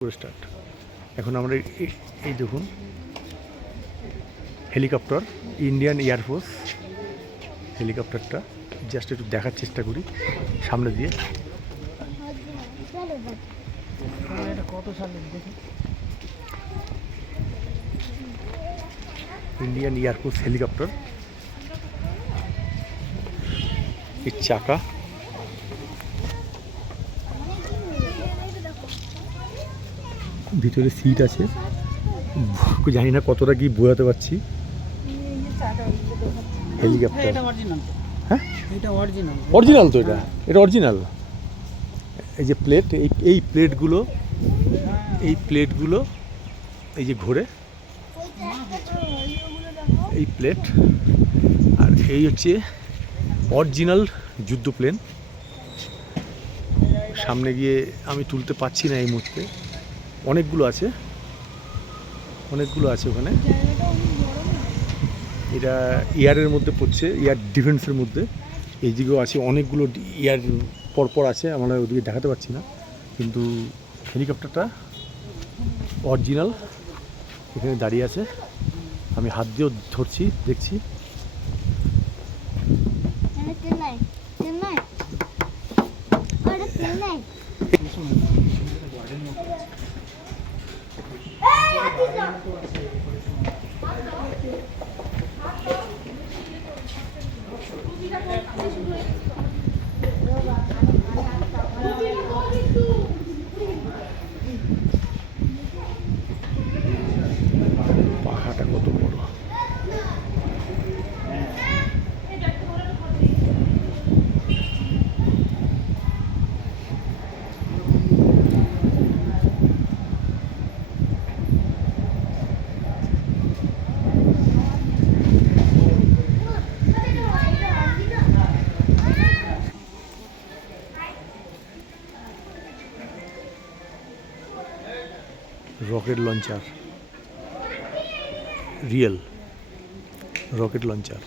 Start. এখন আমরা এই দেখুন হেলিকপ্টার, ইন্ডিয়ান এয়ারফোর্স হেলিকপ্টারটা জাস্ট একটু দেখার চেষ্টা করি সামনে দিয়ে। ইন্ডিয়ান এয়ারফোর্স হেলিকপ্টার, এর চাকা, ভিতরে সিট আছে, জানি না কতটা কি বোঝাতে পারছি। হেলিকপ্টার, হ্যাঁ অরিজিনাল তো, এটা অরিজিনাল। এই যে প্লেট, এই প্লেটগুলো এই যে ঘোরে, এই প্লেট, আর এই হচ্ছে অরিজিনাল যুদ্ধ প্লেন। সামনে গিয়ে আমি তুলতে পারছি না এই মুহূর্তে, অনেকগুলো আছে ওখানে। এটা এয়ারের মধ্যে পড়ছে, এয়ার ডিফেন্সের মধ্যে। এই দিকেও আছে অনেকগুলো এয়ার পরপর আছে, আমরা ওদিকে দেখাতে পারছি না, কিন্তু হেলিকপ্টারটা অরিজিনাল এখানে দাঁড়িয়ে আছে। আমি হাত দিয়েও ধরছি, দেখছি। পাখাটা কত বড়! Rocket launcher, real rocket launcher.